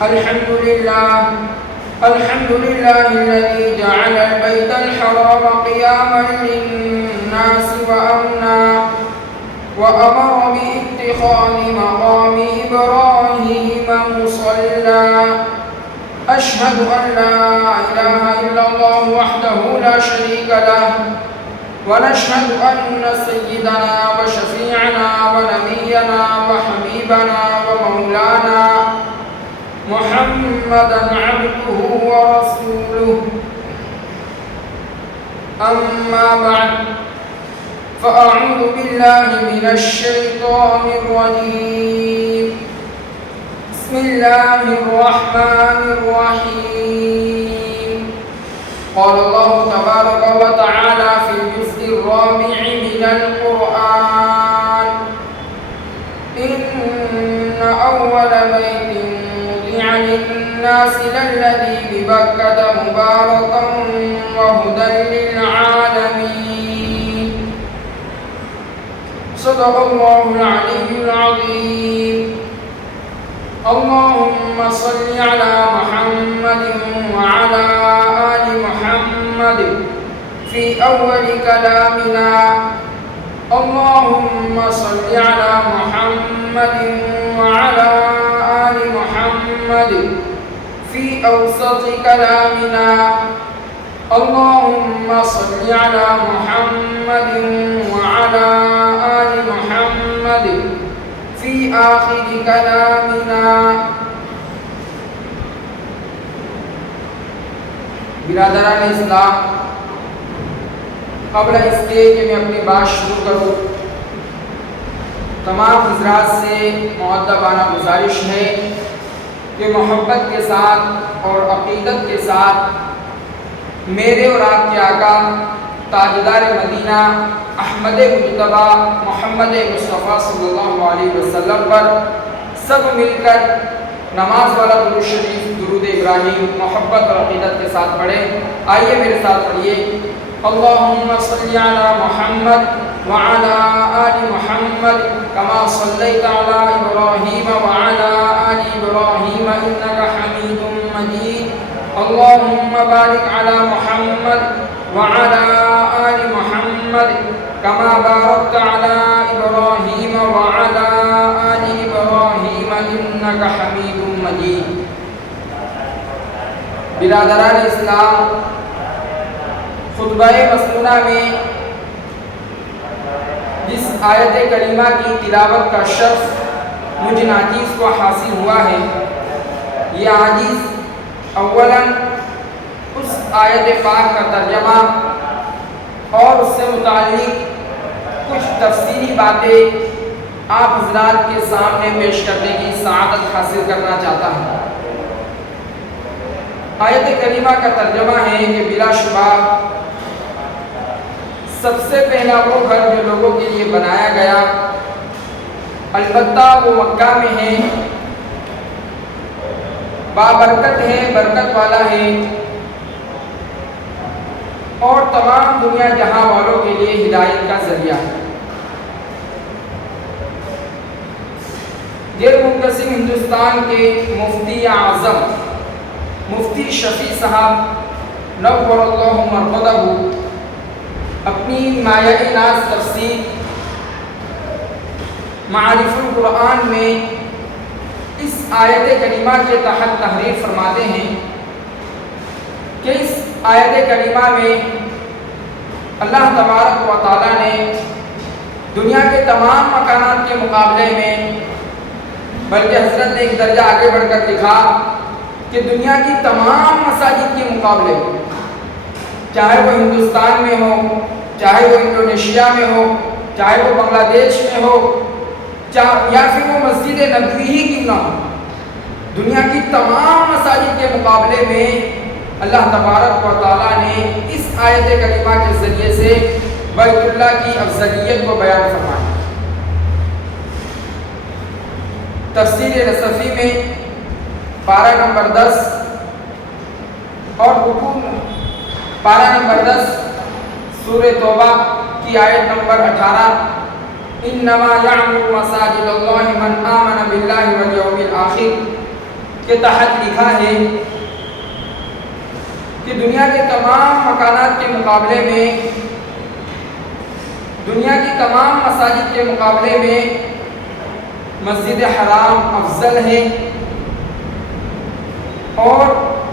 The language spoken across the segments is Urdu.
الحمد لله الذي جعل البيت الحرام قياما للناس وأمنا وأمر باتخاذ مقام إبراهيم مصلى أشهد أن لا إله إلا الله وحده لا شريك له ونشهد أن سيدنا وشفيعنا ونبينا وحبيبنا ومولانا محمدا عبده ورسوله أما بعد فأعوذ بالله من الشيطان الرجيم بسم الله الرحمن الرحيم قال الله تبارك وتعالى في الجزء الرابع من القرآن إن أول بيت وضع للناس للذي ببكة مباركا وهدى للعالمين صدق الله العلي العظيم اللهم صل على محمد وعلى آل محمد في أول كلامنا اللهم صل على محمد وعلى آل محمد في أوسط كلامنا اللهم صل على محمد وعلى آل محمد في آخر كلامنا. برادران اسلام، قبل اس کے کہ میں اپنی بات شروع کروں، تمام حضرات سے مؤدبانہ گزارش ہے کہ محبت کے ساتھ اور عقیدت کے ساتھ میرے اور آپ کے آقا تاجدار مدینہ احمد مجتبی محمد مصطفیٰ صلی اللہ علیہ وسلم پر سب مل کر نماز والا درود شریف درود ابراہیم محبت اور عقیدت کے ساتھ پڑھیں. آئیے میرے ساتھ پڑھیے. اللهم صل على محمد وعلى آل محمد كما صليت على إبراهيم وعلى آل إبراهيم إنك حميد مجيد. اللهم بارك على محمد وعلى آل محمد كما باركت على إبراهيم وعلى آل إبراهيم إنك حميد مجيد. برادران اسلام، خطبہ مسنونہ میں جس آیت کریمہ کی تلاوت کا شرف مجھ ناچیز کو حاصل ہوا ہے، یہ عاجز اولاً اس آیت پاک کا ترجمہ اور اس سے متعلق کچھ تفصیلی باتیں آپ حضرات کے سامنے پیش کرنے کی سعادت حاصل کرنا چاہتا ہوں. آیت کریمہ کا ترجمہ ہے کہ بلا شبہ سب سے پہلا وہ گھر جو لوگوں کے لیے بنایا گیا، البتہ وہ مکہ میں ہے، بابرکت ہے، برکت والا ہے، اور تمام دنیا جہاں والوں کے لیے ہدایت کا ذریعہ ہے. غیر منقسم ہندوستان کے مفتی اعظم مفتی شفیع صاحب نور اللہ مرقدہ اپنی مایۂ ناز تفسیر معارف القرآن میں اس آیت کریمہ کے تحت تحریر فرماتے ہیں کہ اس آیت کریمہ میں اللہ تبارک و تعالیٰ نے دنیا کے تمام مکانات کے مقابلے میں، بلکہ حضرت نے ایک درجہ آگے بڑھ کر لکھا کہ دنیا کی تمام مساجد کے مقابلے، چاہے وہ ہندوستان میں ہو، چاہے وہ انڈونیشیا میں ہو، چاہے وہ بنگلہ دیش میں ہو، یا پھر وہ مسجد نبوی ہی کیوں نہ ہو، دنیا کی تمام مساجد کے مقابلے میں اللہ تبارک و تعالیٰ نے اس آیت کریمہ کے ذریعے سے بیت اللہ کی افضلیت کو بیان فرمایا. تفسیر نصفی میں پارہ نمبر 10 اور رکوع پارہ نمبر 10 سورہ توبہ کی آیت نمبر 18، انما یعمر مساجد اللہ من آمن باللہ والیوم الآخر، کے تحت لکھا ہے کہ دنیا کے تمام مکانات کے مقابلے میں، دنیا کی تمام مساجد کے مقابلے میں مسجد حرام افضل ہے، اور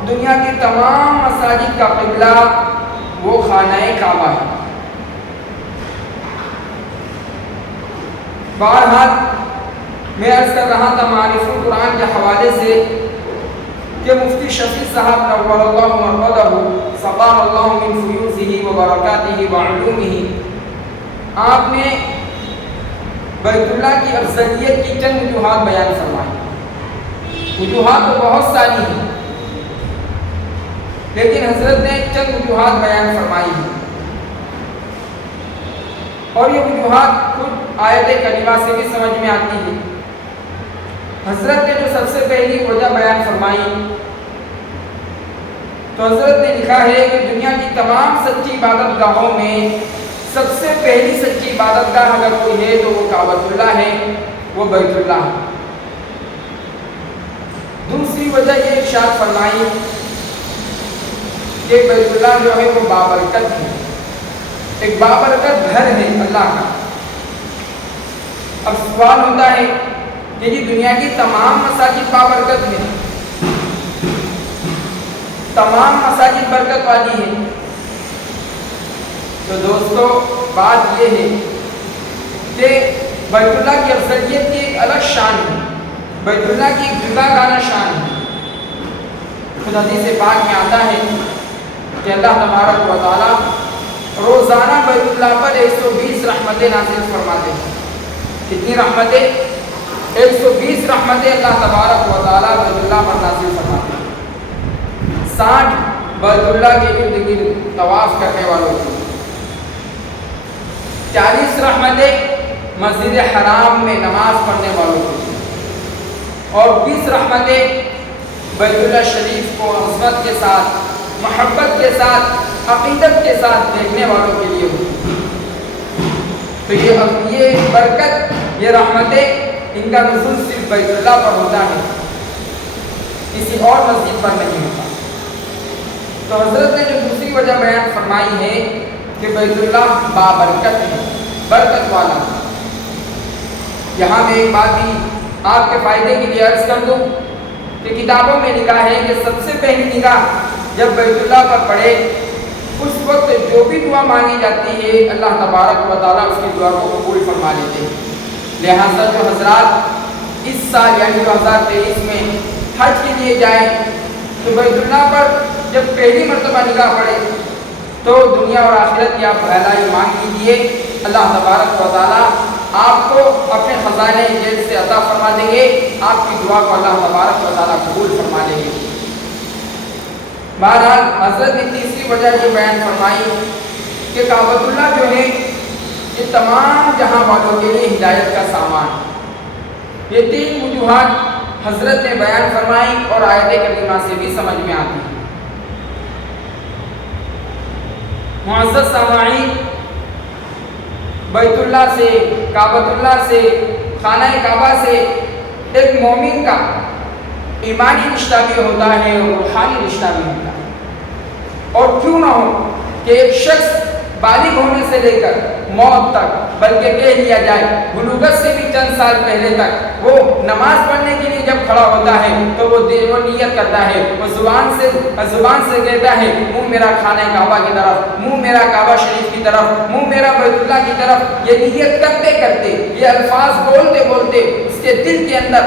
دنیا کی تمام مساجد کا قبلہ وہ خانہ کعبہ ہے۔ بہرحال میں عرض کر رہا تھا معارف القرآن کے حوالے سے کہ مفتی شفیع صاحب نور اللہ مرقدہ سقا اللہ من فیوزہ وبرکاتہ وعلومہ، آپ نے بیت اللہ کی افضلیت کی چند وجوہات بیان فرمائی۔ وجوہات تو بہت ساری ہیں، لیکن حضرت نے چند وجوہات بیان فرمائی ہیں، اور یہ وجوہات خود آیت کریمہ سے بھی سمجھ میں آتی ہے۔ حضرت نے جو سب سے پہلی وجہ بیان فرمائی تو حضرت نے لکھا ہے کہ دنیا کی تمام سچی عبادت گاہوں میں سب سے پہلی سچی عبادت گاہ اگر کوئی ہے تو وہ کعبۃ اللہ ہے، وہ بیت اللہ ہے۔ دوسری وجہ یہ ارشاد فرمائی کہ بیت اللہ جو ہے وہ بابرکت ہے، ایک بابرکت گھر ہے اللہ کا۔ اب سوال ہوتا ہے کہ جی دنیا کی تمام مساجد بابرکت ہیں، تمام مساجد برکت والی ہیں، تو دوستو بات یہ ہے کہ بیت اللہ کی افضلیت کی ایک الگ شان ہے، بیت اللہ کی ایک جدا گانا شان ہے۔ خود حدیث پاک میں آتا ہے کہ اللہ تبارک و تعالی روزانہ بیت اللہ پر 120 رحمتیں نازل فرماتے ہیں۔ کتنی رحمتیں؟ 120 رحمتیں اللہ تبارک و تعالی بیت اللہ پر نازل فرماتے ہیں۔ 60 بیت اللہ کے ارد گرد طواف کرنے والوں کی، 40 رحمتیں مسجد حرام میں نماز پڑھنے والوں کی، اور 20 رحمتیں بیت اللہ شریف کو عظمت کے ساتھ، محبت کے ساتھ، عقیدت کے ساتھ دیکھنے والوں کے لیے ہوتی۔ تو یہ برکت، یہ رحمتیں، ان کا نزول صرف بیت اللہ پر ہوتا ہے، کسی اور مسجد پر نہیں ہوتا۔ تو حضرت نے جو دوسری وجہ بیان فرمائی ہے کہ بیت اللہ بابرکت ہے، برکت والا۔ یہاں میں ایک بات بھی آپ کے فائدے کے لیے عرض کر دوں کہ کتابوں میں لکھا ہے کہ سب سے پہلی نگاہ جب بیت اللہ پر پڑے اس وقت جو بھی دعا مانگی جاتی ہے اللہ تبارک و تعالیٰ اس کی دعا کو قبول فرما لیتے ہیں۔ لہٰذا جو حضرات اس سال یعنی 2023 میں حج کے لیے جائیں تو بیت اللہ پر جب پہلی مرتبہ نگاہ پڑے تو دنیا اور آخرت کی آپ بھلائی مانگ لیجیے، اللہ تبارک و تعالیٰ آپ کو اپنے خزانے جیل سے عطا فرما دیں گے، آپ کی دعا کو اللہ تبارک و تعالیٰ قبول فرما لیں گے۔ بہرحال حضرت نے تیسری وجہ یہ بیان فرمائی کہ کعبۃ اللہ جو ہے یہ تمام جہاں والوں کے لیے ہدایت کا سامان۔ یہ 3 وجوہات حضرت نے بیان فرمائی اور آیت کریمہ سے بھی سمجھ میں آتی ہے۔ معزز سامعین، بیت اللہ سے، کعبۃ اللہ سے، خانہ کعبہ سے ایک مومن کا ایمانی رشتہ بھی ہوتا ہے اور روحانی رشتہ بھی ہوتا ہے۔ اور کیوں نہ ہو کہ ایک شخص بالغ ہونے سے لے کر موت تک، بلکہ کہہ لیا جائے بلوغت سے بھی چند سال پہلے تک، وہ نماز پڑھنے کے لیے جب کھڑا ہوتا ہے تو وہ نیت کرتا ہے، وہ زبان سے کہتا ہے منہ میرا خانہ کعبہ کی طرف، منہ میرا کعبہ شریف کی طرف، منہ میرا بیت اللہ کی طرف۔ یہ نیت کرتے کرتے، یہ الفاظ بولتے بولتے اس کے دل کے اندر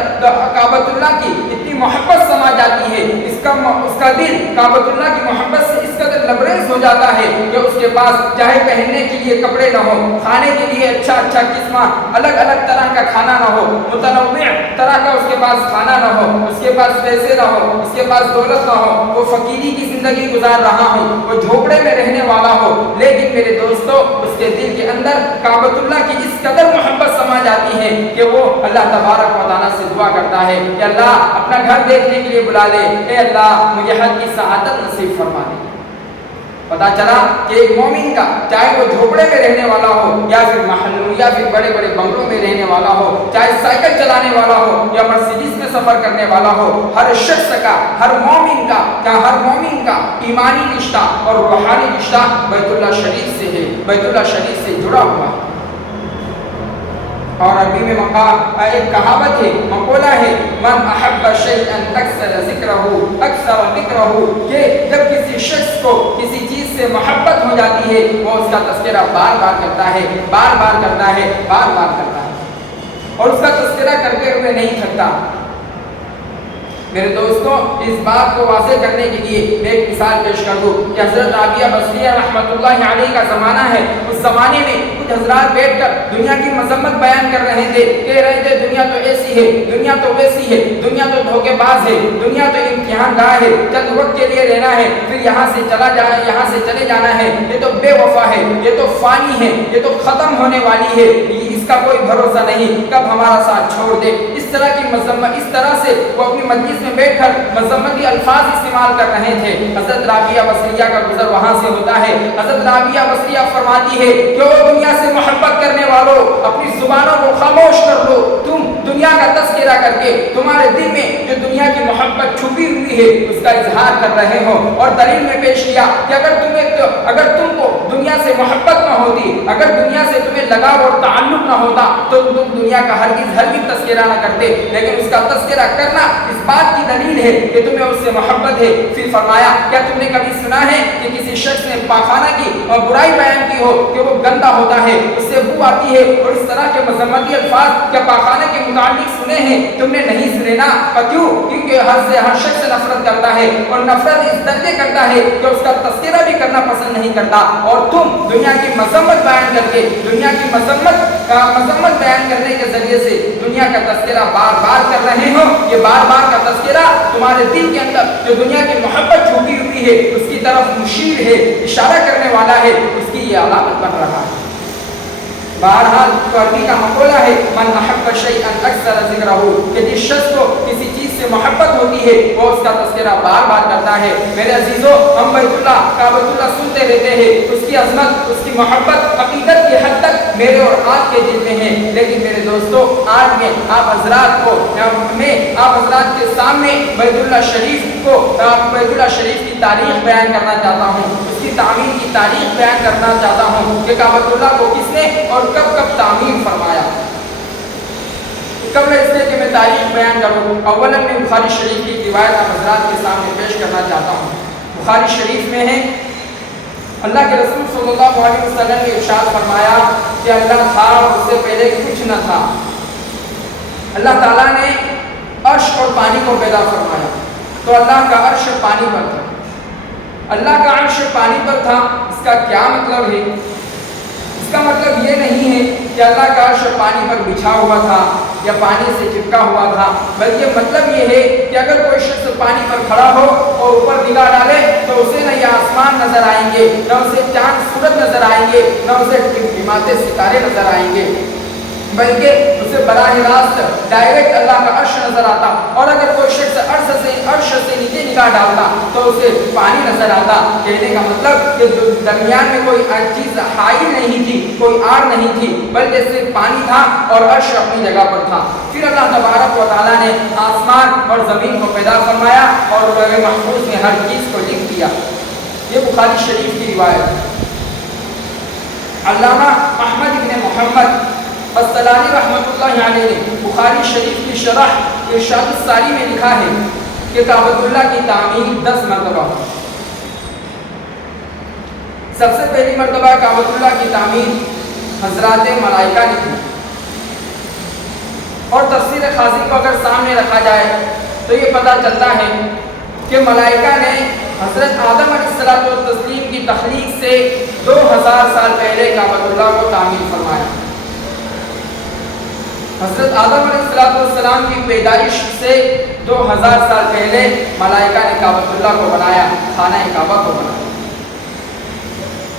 کعبۃ اللہ کی اتنی محبت سما جاتی ہے، اس کا دل کعبۃ اللہ کی محبت سے اس قدر لبریز ہو جاتا ہے کہ اس کے پاس چاہے پہننے کے لیے کپڑے نہ ہو، کھانے کے لیے اچھا قسمہ الگ الگ طرح کا کھانا نہ ہو، متنوع طرح کا اس کے پاس کھانا نہ ہو، اس کے پاس پیسے نہ ہو، اس کے پاس دولت نہ ہو، وہ فقیری کی زندگی گزار رہا ہو، وہ جھوپڑے میں رہنے والا ہو، لیکن میرے دوستو اس کے دل کے اندر کعبۃ اللہ کی اس قدر محبت سما جاتی ہے کہ وہ اللہ تبارک و تعالیٰ سے دعا کرتا ہے کہ اللہ اپنا گھر دیکھنے کے لیے بلا لے، اے اللہ مجھے حج کی سعادت نصیب فرما دے۔ پتا چلا کہ ایک مومن کا چاہے وہ جھوپڑے میں رہنے والا ہو یا پھر محلوں یا پھر بڑے بڑے بنگلوں میں رہنے والا ہو، چاہے سائیکل چلانے والا ہو یا مرسیڈیز میں سفر کرنے والا ہو، ہر شخص کا، ہر مومن کا ایمانی رشتہ اور روحانی رشتہ بیت اللہ شریف سے ہے، بیت اللہ شریف سے جڑا ہوا ہے۔ اور عربی میں ایک کہاوت ہے، مقولہ ہے، من احب شیئا اکثر ذکرہ، کہ جب کسی شخص کو کسی چیز سے محبت ہو جاتی ہے وہ اس کا تذکرہ بار بار کرتا ہے اور اس کا تذکرہ کرتے ہوئے نہیں تھکتا۔ میرے دوستوں، اس بات کو واضح کرنے کے لیے میں ایک مثال پیش کر دوں کہ حضرت رابعہ بصریہ رحمۃ اللہ علیہ کا زمانہ ہے۔ اس زمانے میں کچھ حضرات بیٹھ کر دنیا کی مذمت بیان کر رہے تھے، کہہ رہے تھے دنیا تو ایسی ہے، دنیا تو ویسی ہے، دنیا تو دھوکے باز ہے، دنیا تو امتحان گاہ ہے، چند وقت کے لیے رہنا ہے پھر یہاں سے چلے جانا ہے، یہ تو بے وفا ہے، یہ تو فانی ہے، یہ تو ختم ہونے والی ہے، اس کا کوئی بھروسہ نہیں، کب ہمارا ساتھ چھوڑ دے۔ اس طرح کی مذمت، اس طرح سے وہ اپنی مجلس میں بیٹھ کر مذمتی الفاظ استعمال کر رہے تھے۔ حضرت رابعہ بصریہ کا گزر وہاں سے ہوتا ہے۔ حضرت رابعہ بصریہ فرماتی ہے کہ وہ دنیا سے محبت کرنے والوں، اپنی زبانوں کو خاموش کر لو، تم دنیا کا تذکرہ کر کے تمہارے دل میں جو دنیا کی محبت چھپی ہوئی ہے اس کا اظہار کر رہے ہو۔ اور دلیل میں پیش کیا کہ اگر تم کو دنیا سے محبت نہ ہوتی، اگر دنیا سے تمہیں لگاؤ اور تعلق نہ ہوتا تو تم دنیا کا ہرگز تذکرہ نہ کرتے، لیکن اس کا تذکرہ کرنا اس بات کی دلیل ہے کہ تمہیں اس سے محبت ہے۔ پھر فرمایا، کیا تم نے کبھی سنا ہے کہ کسی شخص نے پاخانہ کی اور برائی بیان کی ہو کہ وہ گندا ہوتا ہے، اس سے بو آتی ہے، اور اس طرح کے مذمتی الفاظ کیا پاخانہ کے متعلق سنے ہیں؟ تم نے نہیں سنے نا؟ کیوں؟ کیونکہ ہر شخص نفرت کرتا ہے، اور نفرت اس درجے کرتا ہے کہ اس کا تذکرہ بھی کرنا پسند نہیں کرتا، اور تم دنیا کی مذمت بیان کر کے، دنیا کی مذمت بیان کرنے کے ذریعے سے دنیا کا تذکرہ بار بار کر رہے ہو۔ یہ بار بار کا تذکرہ تمہارے دل کے اندر جو دنیا کی محبت چھپی ہوئی ہے اس کی طرف مشیر ہے، اشارہ کرنے والا ہے، اس کی یہ علامت بن رہا ہے۔ بہرحال عربی کا مقولہ ہے، من احب شیئا اکثر ذکرہ، کہ جس شخص کو کسی چیز سے محبت ہوتی ہے وہ اس کا تذکرہ بار بار کرتا ہے۔ میرے عزیزوں، ہم بیت اللہ، کعبۃ اللہ سنتے رہتے ہیں، اس کی عظمت، اس کی محبت عقیدت کی حد تک میرے اور آپ کے دل میں ہے، لیکن میرے دوستوں، آج میں آپ حضرات کے سامنے بیت اللہ شریف کی تاریخ بیان کرنا چاہتا ہوں، اس کی تعمیر کی تاریخ بیان کرنا چاہتا ہوں کہ کعبۃ اللہ کو کس نے اور کب تعمیر فرمایا۔ قبل اس کے کہ میں تاریخ بیان کروں، اولاً میں بخاری شریف کی روایت حضرات کے سامنے پیش کرنا چاہتا ہوں۔ بخاری شریف میں ہے، اللہ کے رسول صلی اللہ علیہ وسلم نے ارشاد فرمایا کہ اللہ تھا اور اس سے پہلے کچھ نہ تھا۔ اللہ تعالیٰ نے عرش اور پانی کو پیدا فرمایا، تو اللہ کا عرش پانی پر تھا۔ اللہ کا عرش پانی پر تھا، اس کا کیا مطلب ہے؟ اس کا مطلب یہ نہیں ہے کہ اللہ کا عرش پانی پر بچھا ہوا تھا یا پانی سے چپکا ہوا تھا، بلکہ مطلب یہ ہے کہ اگر کوئی شخص پانی پر کھڑا ہو اور اوپر نگاہ ڈالے تو اسے نہ یہ آسمان نظر آئیں گے، نہ اسے چاند سورج نظر آئیں گے، نہ اسے ٹمٹماتے ستارے نظر آئیں گے، بلکہ اسے براہ راست ڈائریکٹ اللہ کا عرش نظر آتا۔ اور اگر کوئی شخص عرش سے نیچے نگاہ ڈالتا تو اسے پانی نظر آتا۔ کہنے کا مطلب کہ درمیان میں کوئی چیز حائل نہیں تھی، کوئی آڑ نہیں تھی، بلکہ صرف پانی تھا اور عرش اپنی جگہ پر تھا۔ پھر اللہ تبارک و تعالیٰ نے آسمان اور زمین کو پیدا فرمایا اور لوح محفوظ میں ہر چیز کو لکھ دیا۔ یہ بخاری شریف کی روایت ہے۔ علامہ احمد بن محمد السلانی رحمۃ اللہ علیہ نے بخاری شریف کی شرح ارشاد الساری میں لکھا ہے کہ کعبۃ اللہ کی تعمیر 10 مرتبہ۔ سب سے پہلی مرتبہ کعبۃ اللہ کی تعمیر حضرات ملائکہ نے کی، اور تفسیر خازن کو اگر سامنے رکھا جائے تو یہ پتہ چلتا ہے کہ ملائکہ نے حضرت آدم علیہ السلام کی تخلیق سے 2000 سال پہلے کعبۃ اللہ کو تعمیر فرمایا۔ حضرت آدم علیہ السلام کی پیدائش سے 2000 سال پہلے ملائکہ نے کعبۃ اللہ کو بنایا، خانہ کعبہ کو بنایا،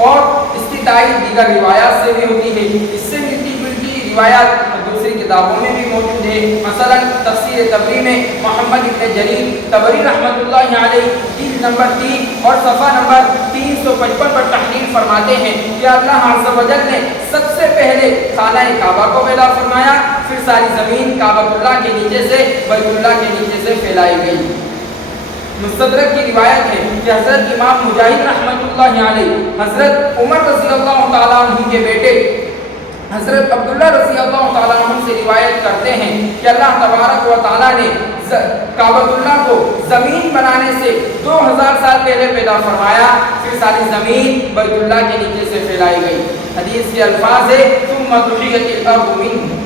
اور اس کی تائید دیگر روایات سے بھی ہوتی ہے۔ اس سے ملتی جلتی روایات دوسری کتابوں میں بھی موجود ہے۔ مثلا تفسیر تبری میں محمد ابن جریر تبری رحمۃ اللہ علیہ جلد نمبر 3 اور صفحہ نمبر 355 پر تحریر فرماتے ہیں کہ اللہ عز و جل نے سب سے پہلے خانہ کعبہ کو پیدا فرمایا، پھر ساری زمین کعبۃ اللہ کے نیچے سے بیت اللہ کے نیچے سے پھیلائی گئی۔ مستدرک کی روایت ہے کہ حضرت امام مجاہد رحمۃ اللہ علیہ حضرت عمر رضی اللہ تعالیٰ عنہ کے بیٹے حضرت عبداللہ رضی اللہ تعالیٰ عنہ سے روایت کرتے ہیں کہ اللہ تبارک و تعالیٰ نے کعبۃ اللہ کو زمین بنانے سے 2000 سال پہلے پیدا فرمایا، پھر ساری زمین بیت اللہ کے نیچے سے پھیلائی گئی۔ حدیث کے الفاظ ہے ثم دحیت الارض منہ۔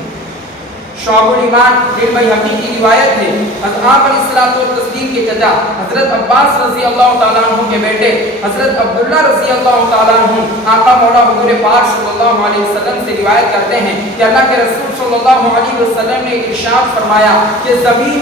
شعب الایمان للبیہقی کی روایت ہے آپ علیہ الصلوۃ والتسلیم کے چچا حضرت عباس رضی اللہ تعالیٰ عنہ کے بیٹے حضرت عبداللہ رضی اللہ تعالیٰ عنہ آقا مولا حضور پاک صلی اللہ علیہ وسلم سے روایت کرتے ہیں کہ اللہ کے رسول صلی اللہ علیہ وسلم نے ارشاد فرمایا کہ زمین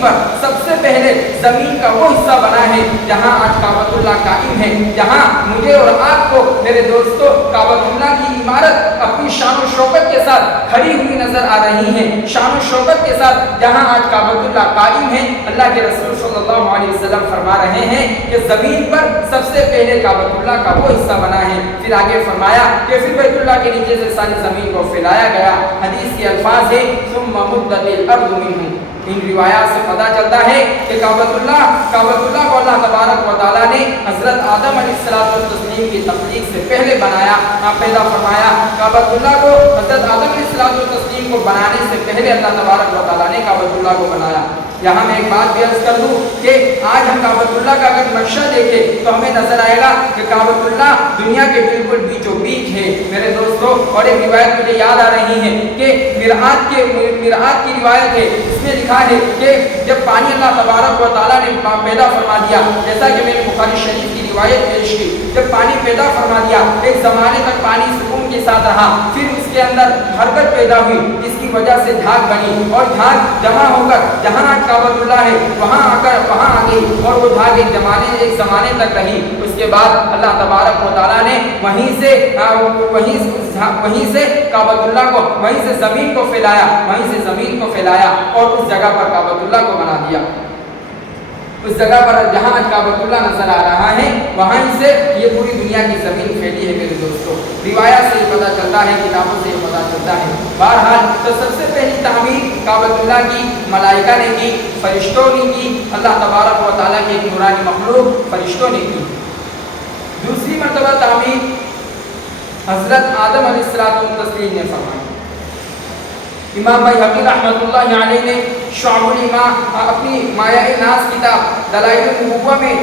پر سب سے پہلے زمین کا وہ حصہ بنا ہے جہاں آج کعبۃ اللہ قائم ہے، جہاں مجھے اور آپ کو میرے دوستو کعبۃ اللہ کی عمارت اپنی شان و شوکت کے ساتھ کھڑی ہوئی نظر آ رہی ہیں، شان و شوکت کے ساتھ جہاں آج کعبۃ اللہ قائم ہے۔ اللہ کے رسول صلی اللہ علیہ وسلم فرما رہے ہیں کہ زمین پر سب سے پہلے کعبۃ اللہ کا وہ حصہ بنا ہے، پھر آگے فرمایا کہ پھر بیت اللہ کے نیچے سے ساری زمین کو پھیلایا گیا۔ حدیث کے الفاظ ہے ثم مدت الارض منہ۔ ان روایات سے پتہ چلتا ہے کہ کعبۃ اللہ کو اللہ تبارک و تعالیٰ نے حضرت آدم علیہ السلام کی تخلیق سے پہلے بنایا، پیدا فرمایا۔ کعبۃ اللہ کو حضرت آدم علیہ السلام کو بنانے سے پہلے اللہ تبارک و تعالیٰ نے کعبۃ اللہ کو بنایا۔ یہاں میں ایک بات بھی عرض کر دوں کہ آج ہم کعبۃ اللہ کا اگر نقشہ دیکھیں تو ہمیں نظر آئے گا کہ کعبۃ اللہ دنیا کے بالکل بیچوں بیچ ہے میرے دوستوں۔ اور ایک روایت مجھے یاد آ رہی ہے کہ مرآت کی روایت ہے، اس میں لکھا ہے کہ جب پانی اللہ تبارک و تعالیٰ نے پیدا فرما دیا، جیسا کہ میں نے بخاری شریف کی روایت پیش کی، جب پانی پیدا فرما دیا ایک زمانے تک پانی سکون کے ساتھ رہا، پھر اس کے اندر حرکت پیدا ہوئی جس کی وجہ سے جھاگ بنی اور جھاگ جمع ہو کر جہاں آج کعبۃ اللہ ہے وہاں آ گئی اور وہ جھاگ ایک زمانے تک رہی۔ اس کے بعد اللہ تبارک و تعالیٰ نے وہیں سے کعبۃ اللہ کو وہیں سے زمین کو پھیلایا اور اس جگہ پر کعبۃ اللہ کو بنا دیا۔ اس جگہ پر جہاں آج کعبۃ اللہ نظر آ رہا ہے وہاں سے یہ پوری دنیا کی زمین پھیلی ہے میرے دوستوں۔ روایات سے یہ پتہ چلتا ہے، کتابوں سے یہ پتہ چلتا ہے۔ بہرحال تو سب سے پہلی تعمیر کعبۃ اللہ کی ملائکہ نے کی، فرشتوں نے کی، اللہ تبارک و تعالیٰ کی ایک نورانی مخلوق فرشتوں نے کی۔ دوسری مرتبہ تعمیر حضرت آدم علیہ السلام نے فرمائی۔ امام بیہقی رحمۃ اللہ علیہ نے شعب الایمان اپنی مایہ ناز کتاب دلائل النبوہ میں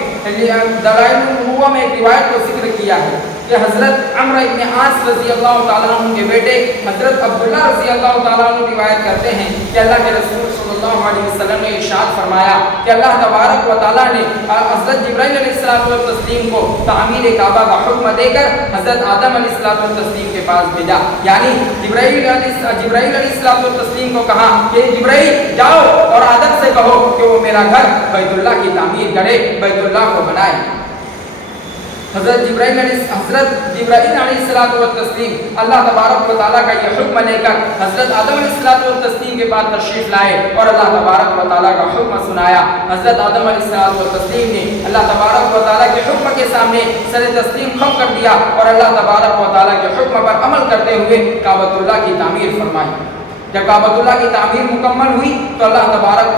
ایک روایت کو ذکر کیا ہے کہ حضرت عمرو ابن عاص رضی اللہ تعالیٰ عنہ کے بیٹے حضرت عبداللہ رضی اللہ تعالیٰ عنہ روایت کرتے ہیں کہ اللہ کے رسول صلی اللہ علیہ وسلم نے ارشاد فرمایا کہ اللہ تبارک و تعالیٰ نے حضرت جبرائیل علیہ السلام کو تعمیر کعبہ کا حکم دے کر حضرت آدم علیہ السلام کے پاس بھیجا، یعنی جبرائیل علیہ السلام کو کہا کہ جبرائیل جاؤ اور آدم سے کہو کہ وہ میرا گھر بیت اللہ کی تعمیر کرے، بیت اللہ کو بنائے۔ حضرت جبرائیل علیہ السلام اللہ تبارک و تعالیٰ کا یہ حکم لے کر حضرت آدم علیہ السلام کے پاس تشریف لائے اور اللہ تبارک و تعالیٰ کا حکم سنایا۔ حضرت آدم علیہ السلام نے اللہ تبارک و تعالیٰ کے حکم کے سامنے سر تسلیم خم کر دیا اور اللہ تبارک و تعالیٰ کے حکم پر عمل کرتے ہوئے کعبۃ اللہ کی تعمیر فرمائی۔ جب کعبۃ اللہ کی تعمیر مکمل ہوئی تو اللہ تبارک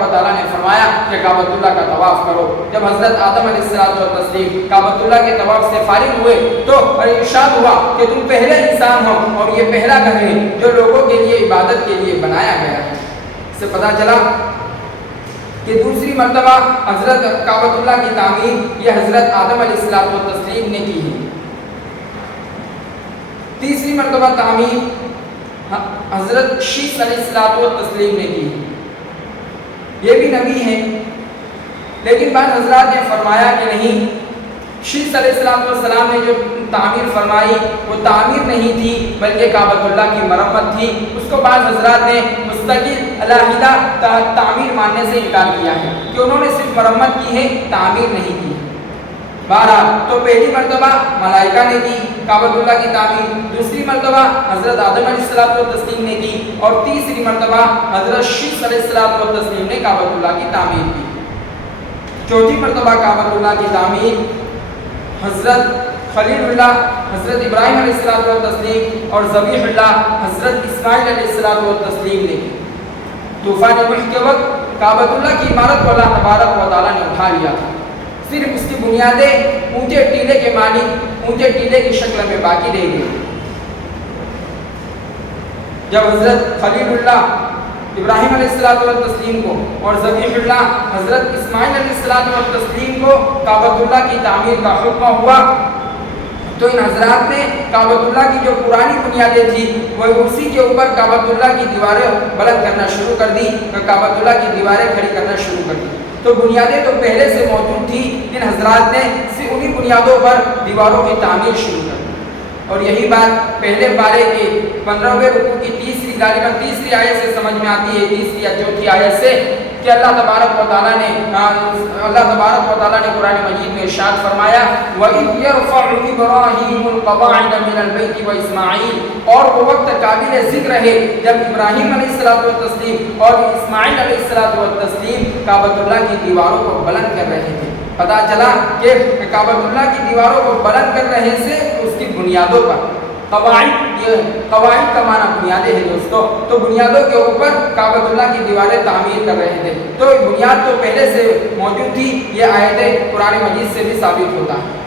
و تعالیٰ نے فرمایا کہ کعبۃ اللہ کا طواف کرو۔ جب حضرت آدم علیہ السلام کعبۃ اللہ کے طواف سے فارغ ہوئے تو ارشاد ہوا کہ تم پہلے انسان ہو اور یہ پہلا گھر ہے جو لوگوں کے لیے عبادت کے لیے بنایا گیا ہے۔ اس سے پتہ چلا کہ دوسری مرتبہ حضرت کعبۃ اللہ کی تعمیر یہ حضرت آدم علیہ السلام نے کی ہے۔ تیسری مرتبہ تعمیر حضرت شیس علیہ السلام نے کی۔ یہ بھی نبی ہیں لیکن بعض حضرات نے فرمایا کہ نہیں، شیس علیہ السلام نے جو تعمیر فرمائی وہ تعمیر نہیں تھی بلکہ کعبۃ اللہ کی مرمت تھی۔ اس کو بعض حضرات نے مستقل علیحدہ تعمیر ماننے سے انکار کیا ہے کہ انہوں نے صرف مرمت کی ہے، تعمیر نہیں کی۔ بہرحال تو پہلی مرتبہ ملائکہ نے کی کعبۃ اللہ کی تعمیر، دوسری مرتبہ حضرت آدم علیہ السلام نے کی اور تیسری مرتبہ حضرت شیس علیہ السلام نے کعبۃ اللہ کی تعمیر کی۔ چوتھی مرتبہ کعبۃ اللہ کی تعمیر حضرت خلیل اللہ حضرت ابراہیم علیہ الصلوۃ والتسلیم اور ذبیح اللہ حضرت اسماعیل علیہ الصلوۃ والتسلیم نے طوفان نوح کے وقت کعبۃ اللہ کی عمارت کو اللہ تبارک و تعالیٰ نے اٹھا لیا تھا، صرف اس کی بنیادیں اونچے ٹیلے کے معنی اونچے ٹیلے کی شکل میں باقی رہ گئی۔ جب حضرت خلیل اللہ ابراہیم علیہ الصلوۃ والتسلیم کو اور ذبیح اللہ حضرت اسماعیل علیہ الصلوۃ والتسلیم کو کعبۃ اللہ کی تعمیر کا حکم ہوا تو ان حضرات نے کعبۃ اللہ کی جو پرانی بنیادیں تھی وہ اسی کے اوپر کعبۃ اللہ کی دیواریں بلند کرنا شروع کر دی، کعبۃ اللہ کی دیواریں کھڑی کرنا شروع کر دی۔ تو بنیادیں تو پہلے سے موجود تھی، ان حضرات نے انہی بنیادوں پر دیواروں کی تعمیر شروع کر دی۔ اور یہی بات پہلے پارے کے 15ویں رکوع کی غالباً تیسری آیت سے سمجھ میں آتی ہے، تیسری یا چوتھی آیت سے، کہ اللہ تبارک و تعالیٰ نے قرآن مجید میں ارشاد فرمایا وَإِذْ يَرْفَعُ إِبْرَاهِيمُ الْقَوَاعِدَ مِنَ الْبَيْتِ وَإِسْمَاعِيلُ، اور وہ وقت قابل ذکر ہے جب ابراہیم علیہ الصلوۃ والتسلیم اور اسماعیل علیہ الصلوۃ والتسلیم کعبۃ اللہ کی دیواروں کو بلند کر رہے تھے۔ پتہ چلا کہ کعبۃ اللہ کی دیواروں کو بلند کر رہے سے اس کی بنیادوں پر قواعد کا معنی بنیادیں ہیں دوستو، تو بنیادوں کے اوپر کعبۃ اللہ کی دیواریں تعمیر کر رہے تھے۔ تو بنیاد تو پہلے سے موجود تھی، یہ آیتیں قرآن مجید سے بھی ثابت ہوتا ہے۔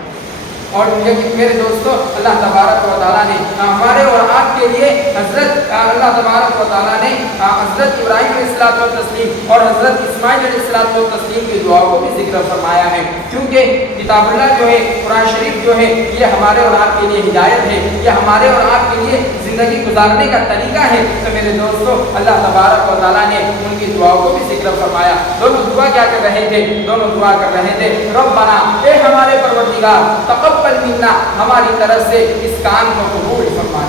اور میرے دوستو، اللہ تبارک و تعالیٰ نے ہمارے اور آپ کے لیے اللہ تبارک و تعالیٰ نے حضرت ابراہیم علیہ الصلوۃ والتسلیم اور حضرت اسماعیل علیہ الصلوۃ والتسلیم کی دعاؤں کو بھی ذکر فرمایا ہے، کیونکہ کتاب اللہ جو ہے، قرآن شریف جو ہے، یہ ہمارے اور آپ کے لیے ہدایت ہے، یہ ہمارے اور آپ کے لیے زندگی گزارنے کا طریقہ ہے۔ تو میرے دوستو، اللہ تبارک و تعالیٰ نے ان کی دعاؤں کو بھی ذکر فرمایا۔ دونوں دعا کیا کر رہے تھے؟ دونوں دعا کر رہے تھے ربنا، اے ہمارے پروردگار، تقبل منا، ہماری طرف سے اس کام کو قبول فرما۔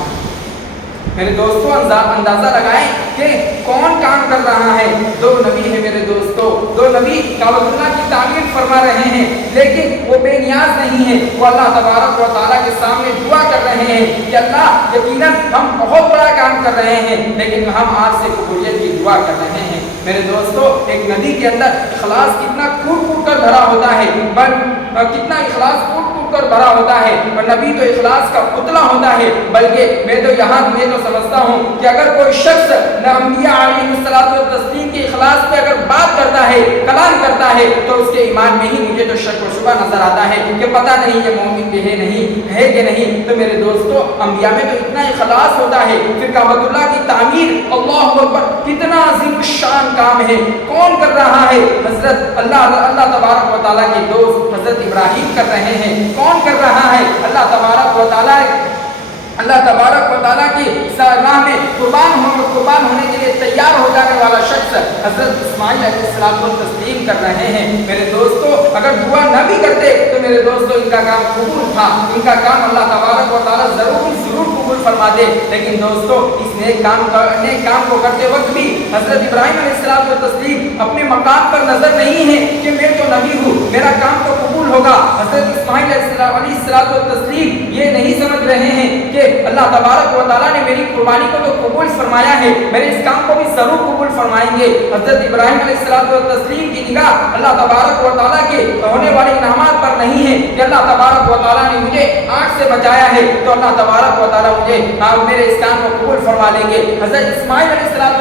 میرے دوستو، اندازہ لگائیں کہ کون کام کر رہا ہے؟ دو نبی ہیں میرے دوستو، دو نبی کعبۃ اللہ کی تعمیر فرما رہے ہیں، لیکن وہ بے نیاز نہیں ہیں، وہ اللہ تبارک و تعالیٰ کے سامنے دعا کر رہے ہیں کہ اللہ یقیناً ہم بہت بڑا کام کر رہے ہیں، لیکن ہم آپ سے قبولیت کی دعا کر رہے ہیں۔ میرے دوستو، ایک ندی کے اندر اخلاص کتنا کھوٹ کھوٹ کر بھرا ہوتا ہے، کتنا اخلاص کھوٹ کھوٹ کر بھرا ہوتا ہے، اور نبی تو اخلاص کا پتلا ہوتا ہے۔ بلکہ میں تو سمجھتا ہوں کہ اگر کوئی شخص انبیاء علیہ الصلوۃ والتسلیم کے اخلاص پہ اگر بات کرتا ہے، کلام کرتا ہے، تو اس کے ایمان میں ہی مجھے تو شک و شبہ نظر آتا ہے کہ پتہ نہیں یہ مومن بھی ہے کہ نہیں۔ تو میرے دوستو، انبیاء میں تو اتنا اخلاص ہوتا ہے، پھر کعبۃ اللہ کی تعمیر، اللہ اکبر، کتنا عظیم الشان کام ہے، کون کر رہا ہے؟ حضرت اللہ تبارک و تعالیٰ کے دوست حضرت ابراہیم کر رہے ہیں۔ کون کر رہا ہے؟ اللہ تبارک و تعالیٰ کی راہ میں قربان ہونے کے لیے تیار ہو جانے والا شخص حضرت اسماعیل علیہ السلام کو تسلیم کر رہے ہیں۔ میرے دوستو، اگر دعا نہ بھی کرتے تو میرے دوستو ان کا کام قبول تھا، ان کا کام اللہ تبارک و تعالیٰ ضرور قبول فرما دے۔ لیکن دوستو، اس نیک کام کو کرتے وقت بھی حضرت ابراہیم علیہ السلام کو تسلیم اپنے مقام پر نظر نہیں ہے کہ میں تو نبی ہوں، میرا کام تو قبول ہوگا۔ حضرت اسماعیل علیہ السلام کو تسلیم یہ نہیں سمجھ رہے ہیں کہ اللہ تبارک و تعالیٰ نے میری قربانی کو تو قبول فرمایا ہے، میرے اس کام کو بھی ضرور قبول فرمائیں گے۔ حضرت ابراہیم علیہ السلام کی نگاہ اللہ تبارک و تعالیٰ کے ہونے والی انعامات پر نہیں ہے کہ اللہ تبارک و تعالیٰ نے مجھے آگ سے بچایا ہے تو اللہ تبارک و تعالیٰ مجھے میرے اس کام کو قبول فرما لیں گے۔ حضرت اسماعیل علیہ السلام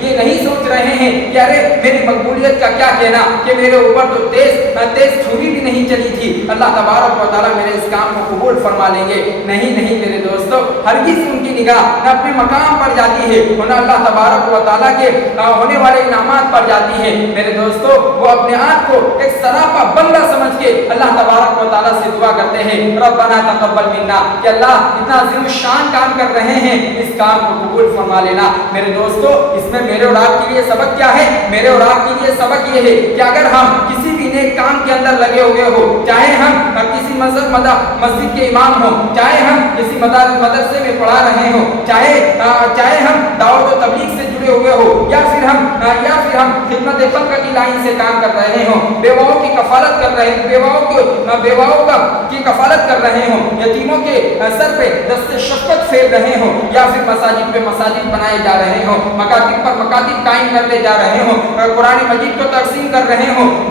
یہ نہیں سوچ رہے ہیں کہ ارے میری مقبولیت کا کیا کہنا کہ میرے اوپر تو تیز چھری بھی نہیں چلی تھی، اللہ تبارک و تعالیٰ میرے اس کام کو قبول فرما لیں گے۔ نہیں میرے دوستو، ہرگز ان کی نگاہ نہ اپنے مقام پر جاتی ہے نہ اللہ تبارک و تعالیٰ کے ہونے والے انعامات پر جاتی ہے۔ میرے دوستو، وہ اپنے آپ کو ایک سراپا بندہ سمجھ کے اللہ تبارک و تعالیٰ سے دعا کرتے ہیں ربنا تقبل منا، کہ اللہ اتنا عظیم الشان کام کر رہے ہیں، اس کام کو قبول فرما لینا۔ میرے دوستو، اس میں میرے اور آپ کے لیے سبق کیا ہے؟ میرے اور آپ کے لیے سبق یہ ہے کہ اگر ہم کسی بھی نیک کام کے اندر لگے ہوئے ہو، چاہے ہم کسی مسجد کے امام ہوں، چاہے ہم کسی مدرسے میں پڑھا رہے ہوں، چاہے ہم دعوت و تبلیغ سے جڑے ہوئے ہو، یا پھر ہم خدمت خلق کی لائن سے کام کر رہے ہوں، بیواؤں کی کفالت کر رہے ہیں، بیواؤں کی کفالت کر رہے ہوں، یتیموں کے سر پہ دست شفقت پھیر رہے ہوں، یا پھر مساجد پہ مساجد بنائے جا رہے ہوں، مکاتب پر مکاتب قائم کرتے جا رہے ہوں، قرآن مجید کو تقسیم کر رہے ہوں،